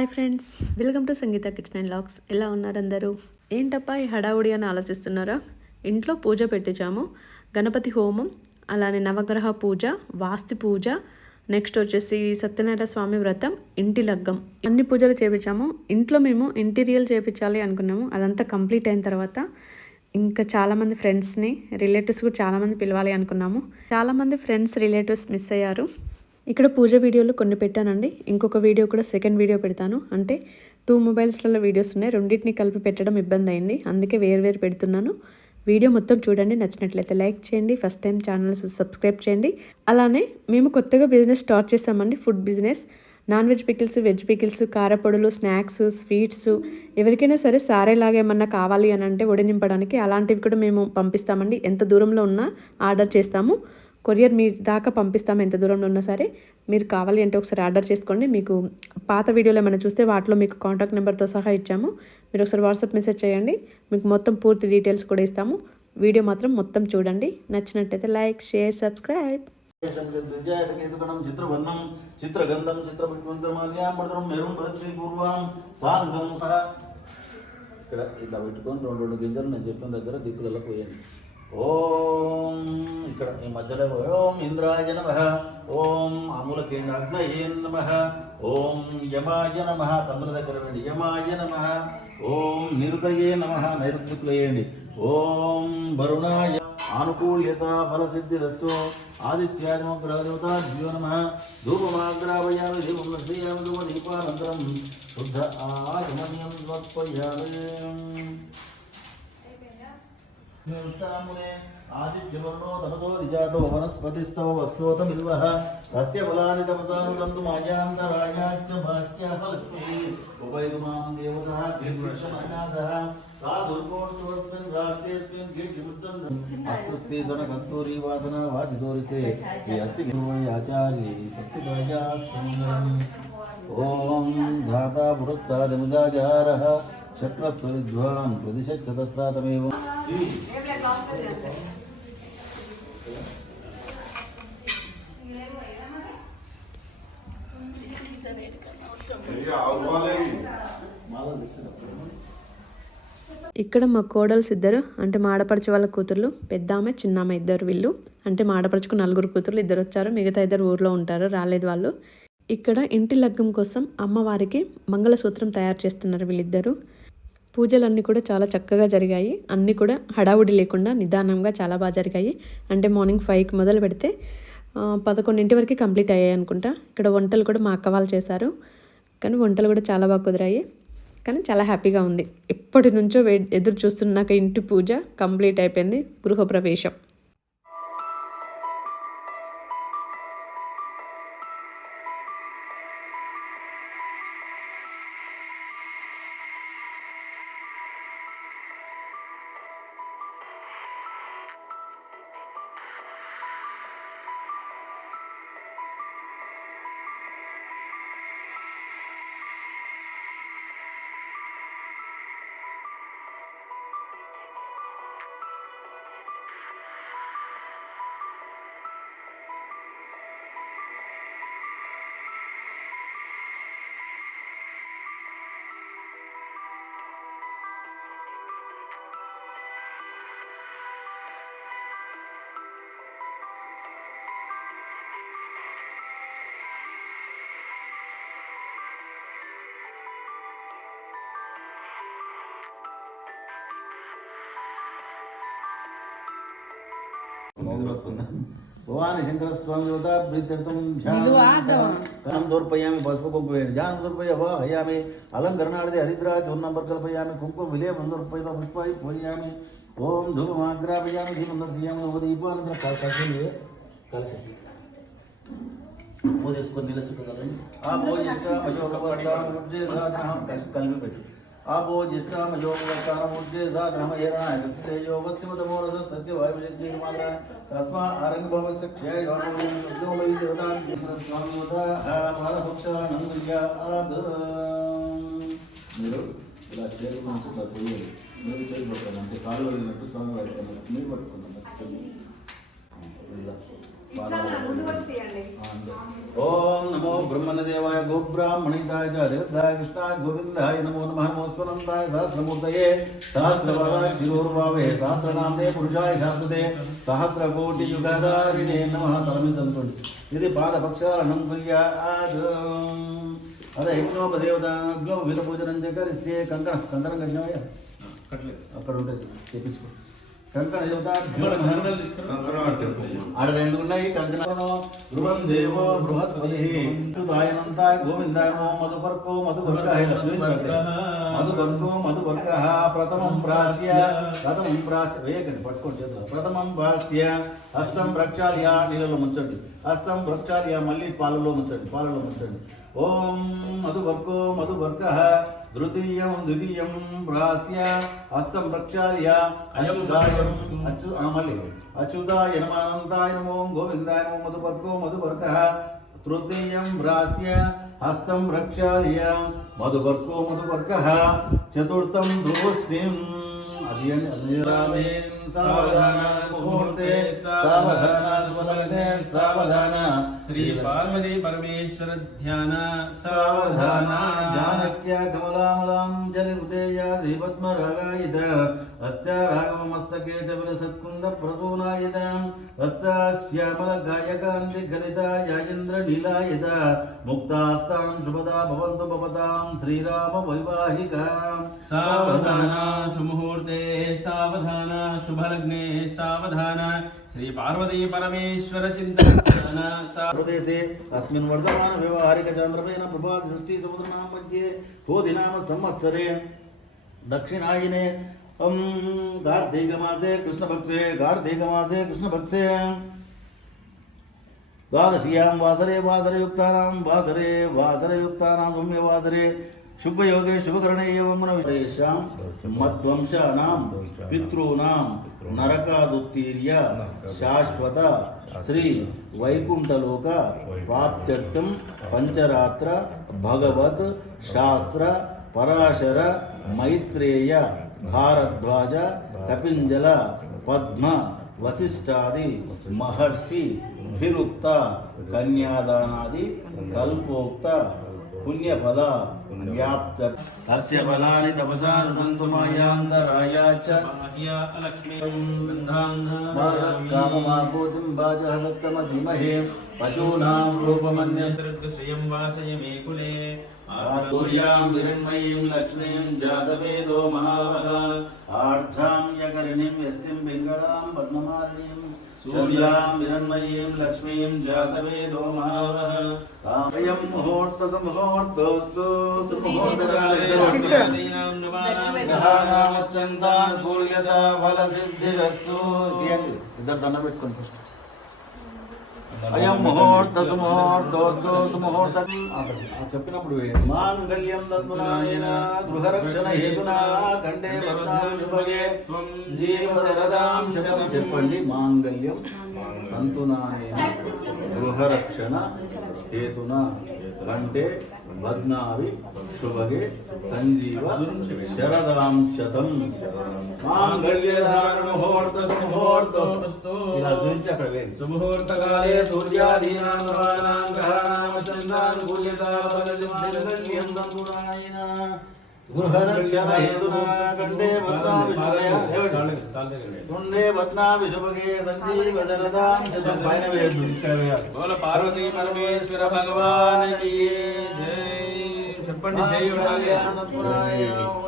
Hi friends, welcome to Sangeeta kitchen and vlogs. ఎలా ఉన్నారు అందరూ? ఏంటప్పా ఈ హడావుడి అని ఆలోచిస్తున్నారా? ఇంట్లో పూజ పెట్టించాము. గణపతి హోమం, అలానే నవగ్రహ పూజ, వాస్తు పూజ, నెక్స్ట్ వచ్చేసి సత్యనారాయణ స్వామి వ్రతం, ఇంటి లగ్గం, అన్ని పూజలు చేయించాము. ఇంట్లో మేము ఇంటీరియల్ చేయించాలి అనుకున్నాము. అదంతా కంప్లీట్ అయిన తర్వాత ఇంకా చాలామంది ఫ్రెండ్స్ని, రిలేటివ్స్ కూడా చాలామంది పిలవాలి అనుకున్నాము. చాలామంది ఫ్రెండ్స్, రిలేటివ్స్ మిస్ అయ్యారు. ఇక్కడ పూజ వీడియోలు కొన్ని పెట్టానండి. ఇంకొక వీడియో కూడా సెకండ్ వీడియో పెడతాను. అంటే 2 మొబైల్స్లలో వీడియోస్ ఉన్నాయి. రెండింటిని కలిపి పెట్టడం ఇబ్బంది అయింది, అందుకే వేరు పెడుతున్నాను. వీడియో మొత్తం చూడండి. నచ్చినట్లయితే లైక్ చేయండి. ఫస్ట్ టైం ఛానల్ సబ్స్క్రైబ్ చేయండి. అలానే మేము కొత్తగా బిజినెస్ స్టార్ట్ చేస్తామండి, food business. Non veg pickles, veg pickles, కారపొడులు, స్నాక్స్, స్వీట్స్, ఎవరికైనా సరే సారేలాగా ఏమన్నా కావాలి అని అంటే వడి నింపడానికి అలాంటివి కూడా మేము పంపిస్తామండి. ఎంత దూరంలో ఉన్నా ఆర్డర్ చేస్తాము. కొరియర్ మీ దాకా పంపిస్తాము. ఎంత దూరంలో ఉన్నా సరే మీరు కావాలి అంటే ఒకసారి ఆర్డర్ చేసుకోండి. మీకు పాత వీడియోలు ఏమైనా చూస్తే వాటిలో మీకు కాంటాక్ట్ నెంబర్తో సహా ఇచ్చాము. మీరు ఒకసారి వాట్సాప్ మెసేజ్ చేయండి, మీకు మొత్తం పూర్తి డీటెయిల్స్ కూడా ఇస్తాము. వీడియో మాత్రం మొత్తం చూడండి. నచ్చినట్టయితే లైక్, షేర్, సబ్స్క్రైబ్. చిత్రవర్ణం చిత్రగంధం చిత్రపుష్పంతమాల్యాం మెరుం పూర్వం సాంగం. ఇక్కడ ఇట్లా పెట్టుకొని 2 గింజలు నేను చెప్పిన దగ్గర దిక్కులలో పోయండి. ఓం ఇక్కడ ఈ మధ్యలో ఓం ఇంద్రాయ నమః, ఓం అమూలకేంద్రాగ్నయే నమః, ఓం యమాయ నమః, కన్నుల దగ్గర వేయండి. యమాయ నమః, ఓం నిరుతయే నమః, నైరుతికులు వేయండి. ఓం వరుణాయ ఆనుకూల్యత ఫలసిద్ధిరస్తు ఆదిత్యాజమగ్రహదేవతాభ్యో నమః. ధూపమాగ్రాపయామి దీపం శ్రీయామి ధూప దీపానంతరం శుద్ధ ఆచమన్యం సమర్పయామి. ఆదిత్యవర్ణో ధనతో దిజాతో వనస్పతిస్తవ వక్షోత బిల్వః తస్య ఫలాని తపసానుగంతు మాయాంతరాయాచ్చ భాగ్యఫలస్మి ఉపైగుమాం దేవతః కీర్తిశమనాదః సాధుర్కోర్తువస్మిన్ రాష్ట్రేస్మిన్ కీర్తిముద్దం అస్తుతి జనకస్తూరి వాసన వాసిదోరిసే శ్రీ అస్తి గిరువై ఆచార్యై సత్యదాయాస్తం. ఓం ధాతా పురుత్తాదముదాచారః చక్రస్వ విద్వాన్ ప్రతిశతస్రాతమేవ. ఇక్కడ మా కోడల్స్ ఇద్దరు, అంటే మా ఆడపడుచు వాళ్ళ కూతుర్లు, పెద్ద ఆమె చిన్న ఆమె, ఇద్దరు వీళ్ళు. అంటే మా ఆడపడుచుకు 4 కూతుర్లు, 2 వచ్చారు, మిగతా 2 ఊర్లో ఉంటారు, రాలేదు వాళ్ళు. ఇక్కడ ఇంటి లగ్గం కోసం అమ్మవారికి మంగళసూత్రం తయారు చేస్తున్నారు వీళ్ళిద్దరు. పూజలన్నీ కూడా చాలా చక్కగా జరిగాయి. అన్నీ కూడా హడావుడి లేకుండా నిదానంగా చాలా బాగా జరిగాయి. అంటే మార్నింగ్ 5కి మొదలు పెడితే 11 వరకు కంప్లీట్ అయ్యాయి అనుకుంటా. ఇక్కడ వంటలు కూడా మా అక్క వాళ్ళు చేశారు, కానీ వంటలు కూడా చాలా బాగా కుదిరాయి. కానీ చాలా హ్యాపీగా ఉంది. ఎప్పటి నుంచో ఎదురు చూస్తున్నాక ఇంటి పూజ కంప్లీట్ అయిపోయింది. గృహప్రవేశం. భవాని శంకర స్వామి దేవతాభ్యర్థం దూర్పయామి పసుపు కుంకుమ వేయండి. జానం దూర్పయ హయామి అలంకరణాది హరిద్రా చూర్ణం కల్పయామి కుంకుమ విలేపం దూర్పయ పుష్పాయి పోయామి. ఓం ధూపమాగ్రాపయామి దీపం దర్శయామి. దీపానంతరం కలిసి పూజ చేసుకొని నిలచుకోగలండి. ఆ పూజ కలిపి పెట్టి ఆపో జ్యేష్ఠామయోగస్తానముజ్జేదానమయనాయో వస్యమతమోరసస్య తస్మా ఆరంగభవస్య క్షయాయ వై దేవతాపక్షానందయాద్. మీరు ఇలా చేరు మనసు ఇలా పోయాలి. మీరు చేసి పట్టుకోండి, అంటే కాళ్ళు వెళ్ళినట్టు స్వామి వారి మీరు పట్టుకున్నాం. ఇలా ఓం నమో బ్రహ్మణదేవాయ గోబ్రాహ్మణితాయ చ దేవతాయ కృష్ణాయ గోవిందాయ నమో నమః నమోస్పనంతాయ సహస్రమూర్తయే సహస్రపాదాయ శిరోర్భావే సహస్రనామ్నే పురుషాయ శాశ్వతే సహస్రకోటి యుగధారిణే నమః తలమించనుకోండి. ఇది పాదపక్షాలనం కుర్యాద్. అదే యజ్ఞోపదేవతాగ్నో వీరపూజనం చకరిస్తే కంకణం కట్టినవయ్యా అక్కడ ఉంటుంది చేపించుకో. కంకణ దేవత ఆడ రెండు ఉన్నాయి. కంకణ గృహం దేవో బృహస్పతి దాయనంతాయ గోవిందాయ మధుపర్కో మధుపర్కాయ మధుపర్కో మధుపర్క ప్రథమం ప్రాస్య వేయకండి పట్టుకోండి చేతులు. ప్రథమం ప్రాస్య హస్తం ప్రక్షాళ్య నీళ్ళలో ముంచండి. హస్తం ప్రక్షాళ్య మళ్ళీ పాలలో ముంచండి. ఓం మధుపర్కో మధుపర్క ద్వితీయం ప్రాస్య హస్తం ప్రక్షాళ్య అచ్యుతాయ నమానంతాయ నమో గోవిందాయ నమో మధుపర్కో మధుపర్క తృతీయం ప్రాస్య హస్తం ప్రక్షాళ్య మధుపర్కో మధుపర్క చతుర్థం దోస్తిం సావధాన ముహూర్తే సావధాన సులగ్నే సావధాన శ్రీ పార్వతీ పరమేశ్వర ధ్యాన సావధాన జానక్య కమలామలాంజలి ఉదేయ శ్రీ పద్మరాగాయుధ అష్టారాఘవ మస్తకే చ విలసత్కుంద ప్రసూనాయుధ అష్టాశ్యామల గాయకాంతి గలిత యాయేంద్ర నీలాయుధ ముక్తాస్తాం శుభదా భవంతు భవతాం శ్రీరామ వైవాహిక సావధాన సుముహూర్తే సావధాన శుభలగ్నే సావధాన శ్రీ పార్వతీ పరమేశ్వర చింతన ప్రదేశే అస్మిన్ వర్ధమాన వ్యవహారిక చంద్రమేన ప్రభాతి షష్ఠీ సముద్రనామ మధ్యే హోదినామ సంవత్సరే దక్షిణాయనే కార్తీకమాసే కృష్ణపక్షే ద్వాదశ్యాం వాసరయుక్తానాం సౌమ్యవాసరే శుభయోగే శుభకరణే ఏషాం మధ్వంశానాం పితॄనాం నరకాదుత్తీర్య శాశ్వత శ్రీ వైకుంఠలోక ప్రాప్త్యర్థం పంచరాత్ర భగవత్ శాస్త్ర పరాశర మైత్రేయ భారద్వాజ కపింజల పద్మ వశిష్ఠాది మహర్షి భిరుక్త కన్యాదానాది కల్పోక్త పుణ్యఫల వ్యాప్త అస్య ఫలాని తపసా నంతు మాయాంతరాయాచ కామమాపోతిం వాచః సప్తమసీమహే పశూనాం రూపమన్యశ్రయం వాసయ మే కులే ఆతుర్యాం హిరణ్మయీం లక్ష్మీం జాతవేదో మహావగ ఆర్ధాం యకరిణీం యష్టిం పింగళాం పద్మమాలినీం సూర్యాం హిరణ్మయీం లక్ష్మీం జాతవేదో మహావగ తామయం ముహూర్త సముహూర్తోస్తు సుముహూర్తకాలే గ్రహానామత్యంతానుకూల్యత ఫలసిద్ధిరస్తు. ఇద్దరు దండం పెట్టుకోండి ఫస్ట్. అయం ముహూర్త సుముహూర్తోస్తు సుముహూర్త చెప్పినప్పుడు మాంగళ్యం దంతునానేన గృహరక్షణ హేతునా కండే వర్ణాశుభగే జీవశరదాం శతం చెప్పండి. మాంగళ్యం తంతునానేన గృహరక్షణ హేతునా కంటే బద్నావి శుభగే సంజీవ శరదాం శతం. మాంగళ్యధారణ ముహూర్త సుముహూర్తోస్తు ఇలా చూపించి అక్కడ వేయండి. సుముహూర్తకాలే సూర్యాదీనాం నవానాం గ్రహాణాం చంద్రానుకూల్యత ఫలసిద్ధిర్గళ్యం తంతునానేన గృహరక్షణ హేతునా కండే బద్నావి శుభగే బద్నావి శుభగే సంజీవ శరదాం శతం. పైన వేయద్దు, ఇక్కడ వేయాలి. బోల పార్వతీ పరమేశ్వర భగవానికి జై. చెప్పండి జై ఉండాలి.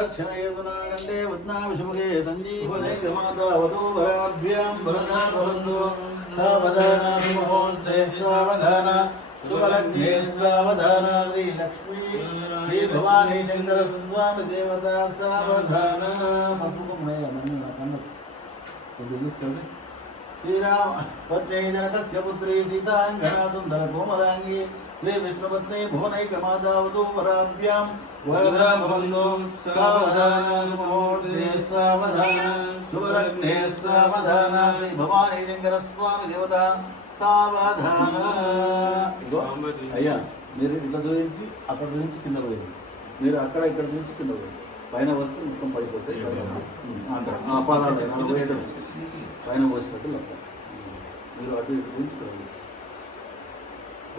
రక్షణ హేతునా కండే బద్నావి శుభగే సంజీవనే మాతా వధూవరాభ్యాం వరదా భవంతు. సావధాన ముహూర్తే సావధాన శుభలగ్నే సావధాన శ్రీ లక్ష్మీ శ్రీ భవానీ శంకర స్వామి దేవత సావధాన. శ్రీరామ పత్ని జనకస్య పుత్రి సీతాంగనా సుందర కోమలాంగి శ్రీ విష్ణుపత్ని భువనైక మాతావతు వరాభ్యాం వరదా భవంతు. సావధాన ముహూర్తే సావధాన శుభలగ్నే సావధాన శ్రీ భవానీ శంకర స్వామి దేవత సావధాన. అయ్యా మీరు ఇట్లా దూరించి అక్కడ దూరించి కింద పోయింది, మీరు అక్కడ ఇక్కడ దూరించి కింద పోయింది. పైన వస్తే మొత్తం పడిపోతాయి. పాదాలు పోయడం పైన పోసినట్టు లెక్క. మీరు అటు ఇటు ఉంచుకోండి.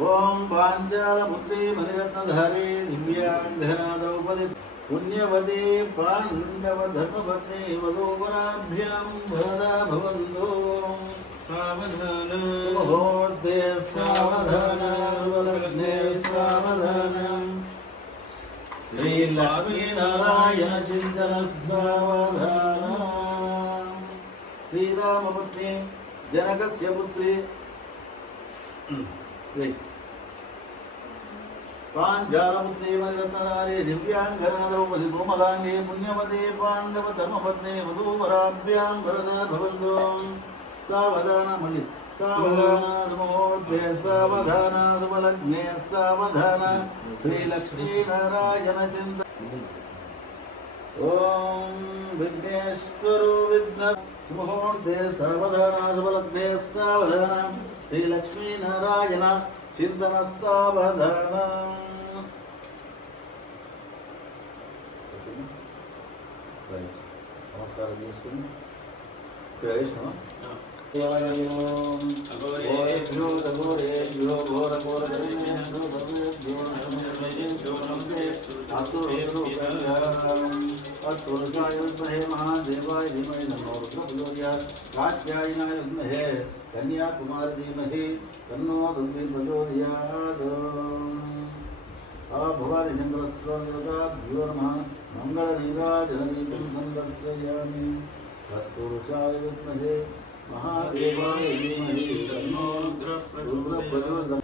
ఓం పాంచాలపుత్రీ మణిరత్నధారీ దివ్యాంగనా ద్రౌపది పుణ్యవతి పాండవ ధర్మపత్ని వధూవరాభ్యాం వరదా భవంతో సావధాన ముహూర్తే సావధాన శుభలగ్నే సావధాన శ్రీలక్ష్మీనారాయణ చింతన సావధాన శ్రీరామపత్ని జనకస్య పుత్రి పాంచాలపుత్రీ మణిరత్నధారీ దివ్యాంగనా ద్రౌపది కోమలాంగే పుణ్యవతే పాండవ ధర్మపత్ని వధూవరాభ్యాం వరదా భవంతో సావధాన మళ్ళీ సావధాన ముహూర్తే సావధాన శుభలగ్నే సావధాన శ్రీలక్ష్మీనారాయణ చింత ఓం విఘ్నేశ్వరో విఘ్న ముహూర్తే సావధాన శుభలగ్నే సావధాన శ్రీలక్ష్మీనారాయణ చింతన సావధాన. నమస్కారం చేసుకుని ఇక్కడ వేసినామా? ఘోరేభ్యో ఘోరేభ్యో ఘోర ఘోర ఘోరేభ్యో సర్వేభ్యో నమః నమస్తే అస్తురుషాయ విద్మహే మహాదేవాయ ధీమహి తన్నో రుద్రః ప్రచోదయాత్ కాత్యాయనాయ విద్మహే కన్యాకుమారి ధీమహి తన్నో దుర్గः ప్రచోదయాత్. భవాని శంకర స్వామి దేవతాభ్యో నమః మంగళనీరాజనదీపం సందర్శయామి. సత్పురుషాయ విద్మహే మహాదేవాయ ధీమహి తన్నో రుద్రః ప్రచోదయాత్.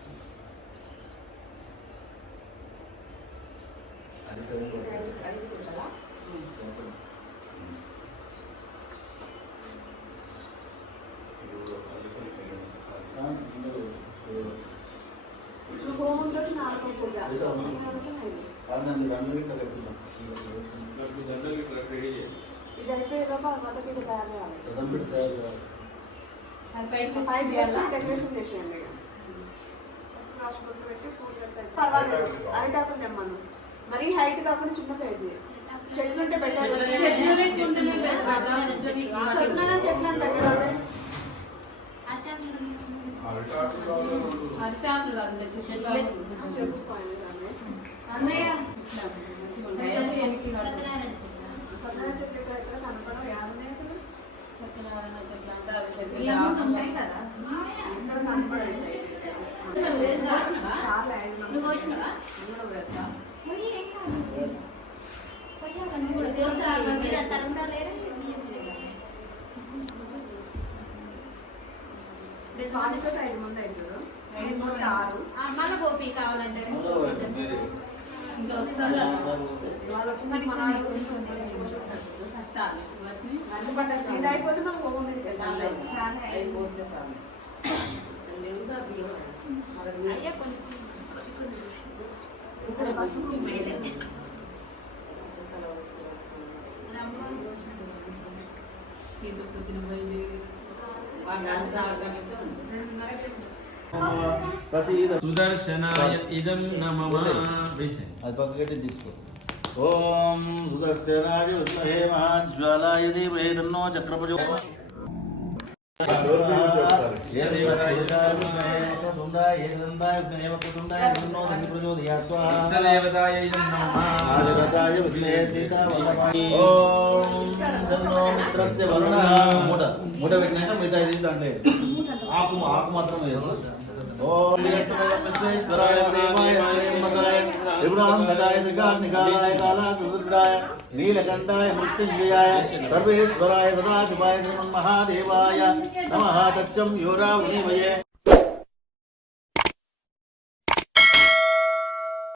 మరి హైట్ కాకుండా చిన్న సైజు చెట్లు ఉంటే పెట్టాలి. మన గోపి కావాలంటే అయిపోతే మనం కోపం అయ్యా కొన్ని సుదర్శనాయ ఇదం నమః. అది పక్కకెట్టి తీసుకో. ఓం సుదర్శనాయ విద్మహే మహాజ్వాలాయ ధీమహి తన్నో చక్రపజో ఇష్టదేవతాయ ఇదం నమః. మూట పెట్టినాక మిగతా ఇది అంటే ఆకు మాత్రం వేరు. ఓం విశ్వేశ్వరాయ దేవాయ త్రయంబకాయ త్రిపురాంతకాయ త్రికాగ్నికాలాయ కాలాగ్నిరుద్రాయ నీలకంఠాయ మృత్యుంజయాయ సర్వేశ్వరాయ సదాశివాయ శ్రీమన్మహాదేవాయ నమః. తచ్చం యోరావణీమయే